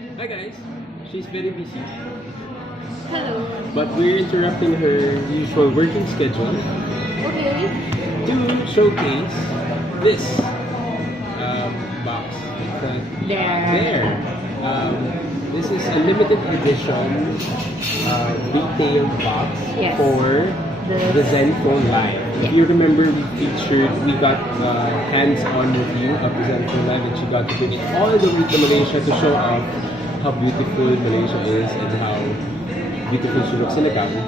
Hi guys, she's very busy, Hello. but we're interrupting her usual working schedule Okay. to showcase this box. There. This is a limited edition retail box Yes. for the Zenfone Live. If you remember, we got hands-on review of the Zenfone Live, and she got to bring it all the way to Malaysia to show off how beautiful Malaysia is and how beautiful she looks in the camera.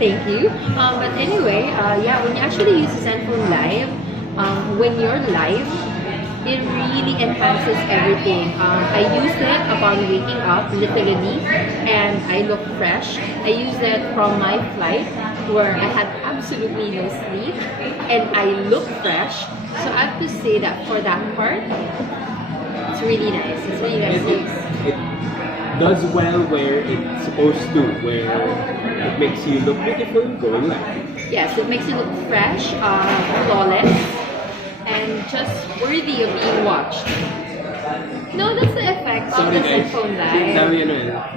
Thank you. But anyway, when you actually use Zenfone Live, when you're live, it really enhances everything. I used it upon waking up, literally, and I look fresh. I used it from my flight where I had absolutely no sleep, and I look fresh. So I have to say that for that part, it's really nice. It's really nice. It does well where it's supposed to, where it makes you look beautiful going live. Yes, it makes you look fresh, flawless, and just worthy of being watched. No, that's the effect of the Zenfone Live.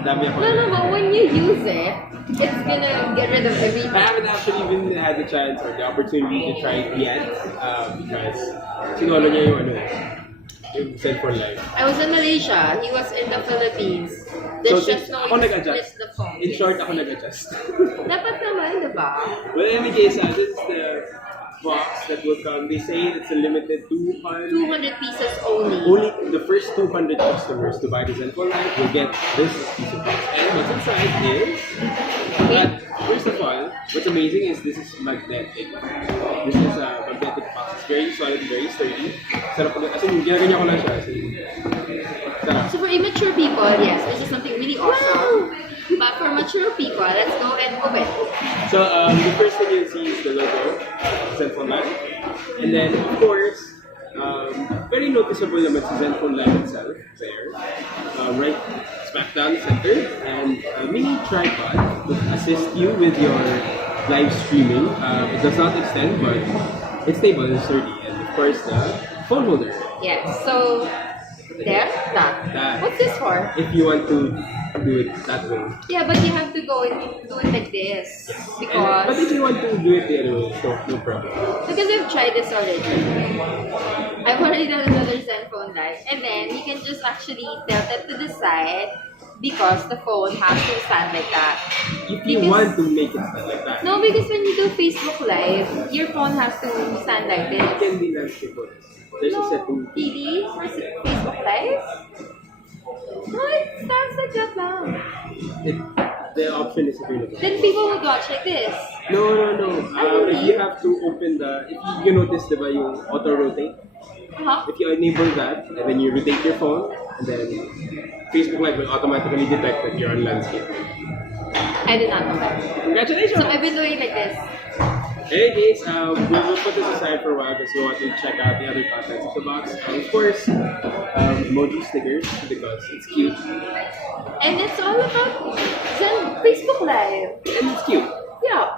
Dami ako. No, but when you use it, it's gonna get rid of everything. I haven't actually even had the chance or the opportunity to try it yet because sinolo niya yung Zenfone Live. I was in Malaysia. He was in the Philippines. There's just no ako way to nag-adjust. split the phone. In short, ako nag-adjust. Dapat naman, diba? Well, in any case, this is the box that will come. They say it's a limited 200. 200 pieces only. Only the first 200 customers to buy the Zenfone Live will get this piece of box. And what's inside is, but first of all, what's amazing is this is magnetic. This is a magnetic box. It's very solid, very sturdy. Sarap ko, kasi ginaganyan ko lang siya. Sarap. So for immature people, yes, this is something really awesome. But for mature people, let's go and open. So the first thing you'll see is the logo, Zenfone Live. And then, of course, very noticeable naman sa Zenfone Live itself, there. Right smack down center. And a mini tripod to assist you with your live streaming. It does not extend, but it's stable and sturdy. And of course, the phone holder. Yes, so there, that. What's this for? If you want to do it that way. Yeah, but you have to go and do it like this. But if Because you want to do it the other way, so no problem. I've tried this already. I've already done another Zenfone Live. And then you can just actually tilt it to the side because the phone has to stand like that. If you want to make it stand like that, No, because when you do Facebook Live, your phone has to stand like it this. can be landscape. There's a setting. TV for Facebook Live? No, it stands like that lang. The option is available. Then people would watch like this. No. really? If you have to open the, if you notice, diba, yung auto rotate. Huh? If you enable that, and then you rotate your phone, and then Facebook Live will automatically detect that you're on landscape. I did not know that. Congratulations! So I've been doing like this. Hey guys, we'll put this aside for a while because we want to check out the other contents of the box. Of course, emoji stickers because it's cute And it's all about Facebook Live. and it's cute. Yeah.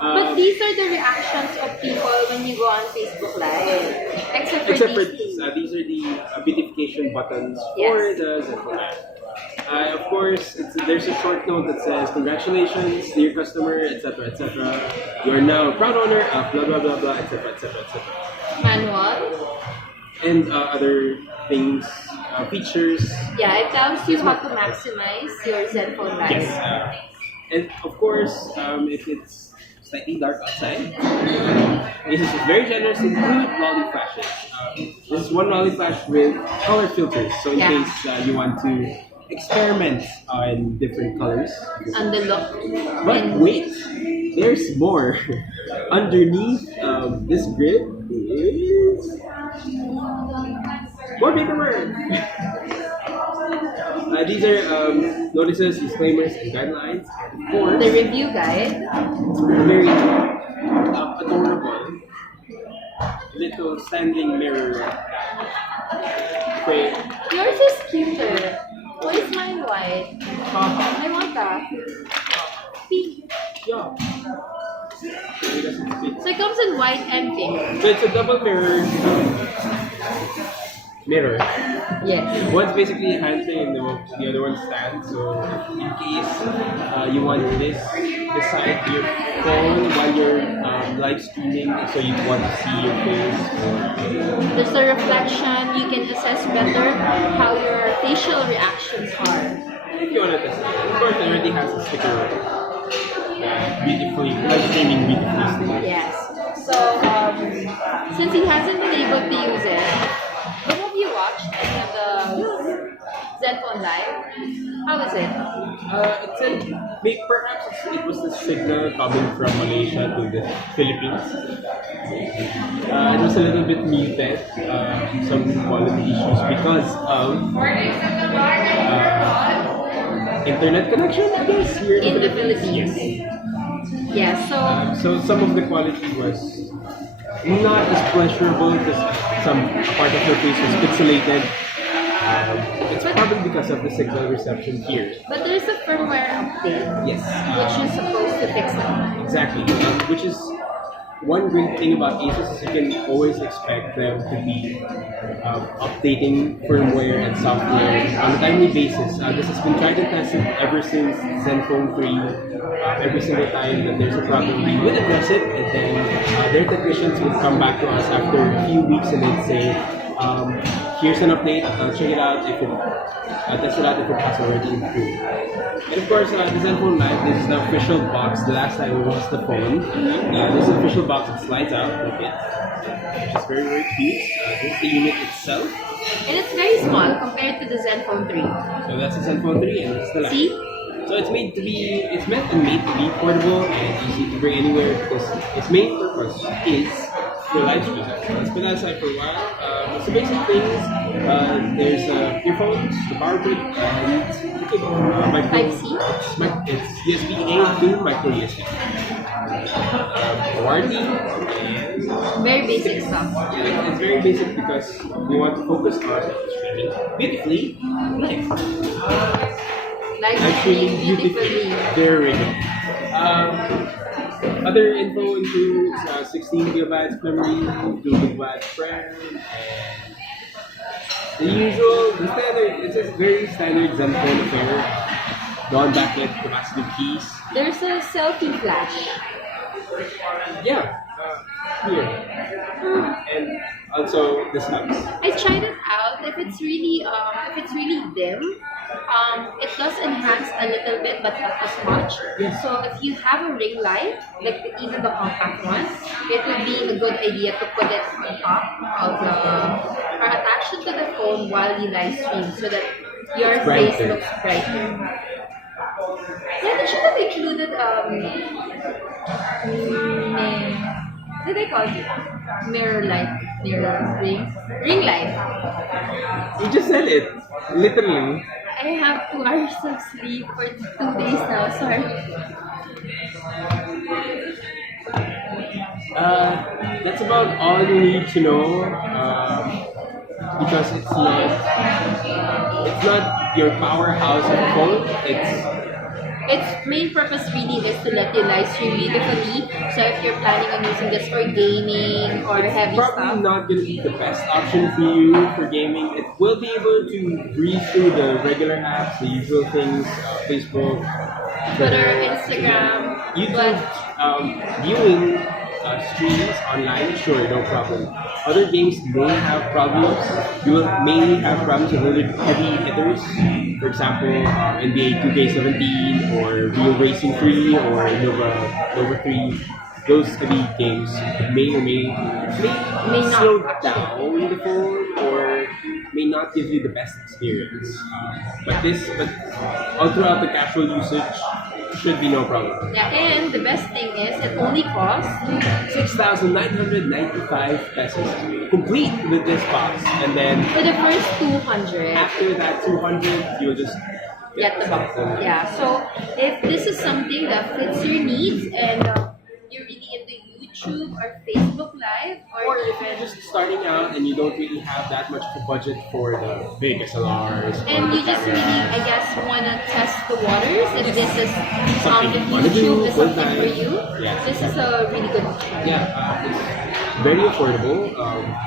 But these are the reactions of people when you go on Facebook Live. Except for these, these are the beautification buttons for Yes. the Zenfone Live. Of course, there's a short note that says, "Congratulations, dear customer, etc., etc. You are now a proud owner of blah blah blah blah, etc., etc., etc." Manual. And other things, features. Yeah, it tells you how to maximize your Zenfone Live. Yes. And of course, if it's slightly dark outside, this is very generous in 2 Lolly flashes. This is 1 Lolly flash with color filters, so in Yeah. case you want to experiment in different colors. And the look. But And wait, there's more. Underneath this grid is more paperwork. These are notices, disclaimers, and guidelines. And of course, the review guide. very adorable little standing mirror frame. Yours is cuter. Why is mine white? I want that. Pink. Yeah. So it comes in white and pink. So it's a double mirror. mirror. Yes. One's basically handheld and the other one stands. So in case you want this beside your phone while you're live streaming, so you want to see your face. There's a reflection. You can assess better how your facial reactions are. If you want to test it, of course, it already has a sticker. Beautifully live streaming beautifully sticker. Yes. So, since he hasn't been able to use it, but have you watched any of the Zenfone Live? How is it? It said perhaps it was the signal coming from Malaysia to the Philippines. It was a little bit muted, some quality issues because of internet connection, I guess, here In the Philippines. Yes. Yeah, So some of the quality was not as pleasurable because some part of your face was pixelated. It's probably because of the signal reception here. but there's a firmware update Yes. which is supposed to fix that. Exactly. Which is one great thing about Asus is you can always expect them to be updating firmware and software on a timely basis. This has been tried and tested ever since Zenfone 3. Every single time that there's a problem, we would address it, and then their technicians would come back to us after a few weeks and they'd say, here's an update, check it out, if it, test it out if it has already improved. And of course, the Zenfone Live, this is the official box. The last time we released the phone, this is the official box. It slides out, okay, which is very, very cute. This is the unit itself. And it's very small compared to the Zenfone 3. So that's the Zenfone 3 and this is the Live. See? So it's meant to be portable and easy to bring anywhere because its main purpose is for live streaming. So let's put that aside for a while. So basic things, there's earphones, the power brick, and the cable. Type-C? It's USB-A to micro USB. Warranty and Very basic stuff. yeah, it's very basic because we want to focus on streaming beautifully live. Like Actually, beautifully. There we go. Other info includes 16 gigabytes of memory, 2 gigabytes RAM, and the usual, the standard. It's a very standard Zenfone affair. Non-backlit capacitive keys. There's a selfie flash. Yeah, here. And also the snaps. I tried it out. If it's really dim, it does enhance a little bit, but not as much. Yes. So if you have a ring light, like even the compact one, it would be a good idea to put it on top of or attach it to the phone while you live stream, so that your face Brighter. looks brighter. Yeah, they should have included what do they call it? Mirror ring light. You just said it, literally. I have 2 hours of sleep for 2 days now. Sorry. That's about all you need to know because it's not your powerhouse of a phone. Its main purpose really is to let you live stream beautifully. So if you're planning on using this for gaming or heavy Probably stuff, not going to be the best option for you for gaming. It will be able to breeze through the regular apps, the usual things, Facebook, Twitter, Instagram, YouTube, viewing streams online, sure, no problem. Other games may have problems. You will mainly have problems with other heavy hitters. For example, NBA 2K17 or Real Racing 3 or Nova 3. Those heavy games may or may not slow actually. down the phone or may not give you the best experience. But all throughout the casual usage, should be no problem. Yeah, and the best thing is it only costs 6,995 pesos. Complete with this box. And then for the first 200. after that 200, you'll just Get the box. something. Yeah, so if this is something that fits your needs and you're really into YouTube or Facebook Live, Or if you're just starting out and you don't really have that much of a budget for the big SLRs. or and the you just camera. really, I guess, want to test the waters, if this is Something if you wanna do, YouTube is one something time. for you, Yes, this is a really good option. Yeah, very affordable,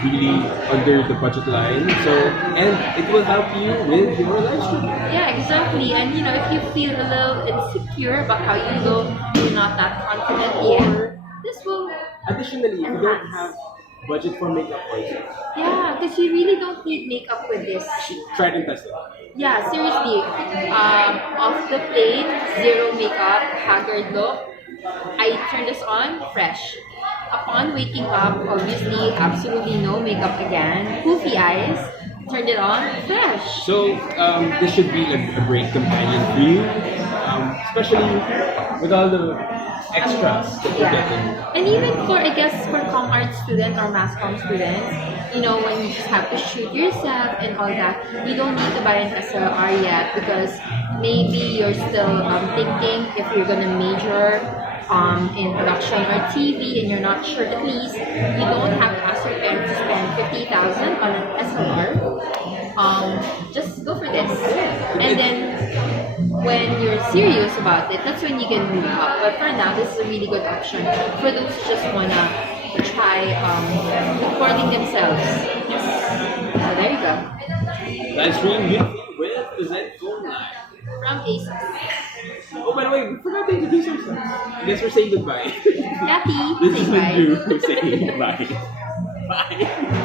really under the budget line. So, and it will help you with your live stream. Yeah, exactly. And you know, if you feel a little insecure about how you look, you're not that confident yet, this will. Additionally, if you don't have budget for makeup also, Yeah, because you really don't need makeup with this. try it and test it. Yeah, seriously. Off the plate, zero makeup, haggard look. I turned this on, fresh. Upon waking up, obviously, absolutely no makeup again. Poofy eyes, turned it on, fresh. So this should be a great companion for you, especially with all the extras that you're getting. And even for, I guess, for com art students or mass comm students, you know, when you just have to shoot yourself and all that, you don't need to buy an SLR yet because maybe you're still thinking if you're gonna major in production or TV and you're not sure. At least you don't have to ask your parents to spend 50,000 on an SLR. Just go for this, and then when you're serious about it, that's when you can move up. But for now, this is a really good option for those who just wanna try recording themselves. Yes. So there you go. Live stream with the Zenfone Live. From Asus. Oh, by the way, we forgot to introduce ourselves. I guess we're saying goodbye. Kathy, This say is bye. Andrew saying bye. Bye.